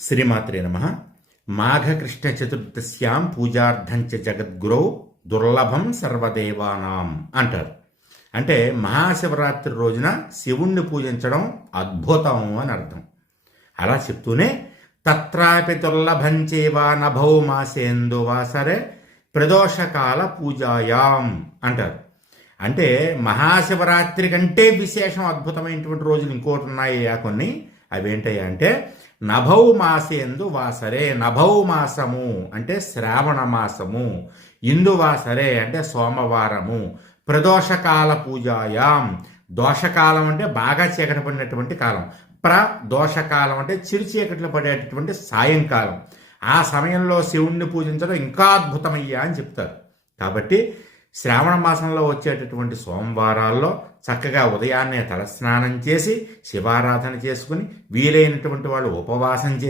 శ్రీమాత్రే నమః. మాఘకృష్ణ చతుర్దశ్యాం పూజార్థంచ జగద్గురౌ దుర్లభం సర్వదేవానాం అంటారు. అంటే మహాశివరాత్రి రోజున శివుణ్ణి పూజించడం అద్భుతం అని అర్థం. అలా చెప్తూనే తత్రాపి దుర్లభం చేవా నభౌ మాసేందువాసరే ప్రదోషకాల పూజాయాం అంటారు. అంటే మహాశివరాత్రి కంటే విశేషం అద్భుతమైనటువంటి రోజులు ఇంకోటి ఉన్నాయా కొన్ని. అవేంటయ్యా అంటే నభౌ మాసేందు వాసరే, నభౌ మాసము అంటే శ్రావణ మాసము, ఇందు వాసరే అంటే సోమవారము, ప్రదోషకాల పూజాయాం, దోషకాలం అంటే బాగా చీకటి పడినటువంటి కాలం, ప్రదోషకాలం అంటే చిరు చీకట్లు పడేటటువంటి సాయంకాలం, ఆ సమయంలో శివుణ్ణి పూజించడం ఇంకా అద్భుతమయ్యా అని చెప్తారు. కాబట్టి శ్రావణ మాసంలో వచ్చేటటువంటి సోమవారాల్లో చక్కగా ఉదయాన్నే తలస్నానం చేసి శివారాధన చేసుకుని వీలైనటువంటి వాళ్ళు ఉపవాసం చేసి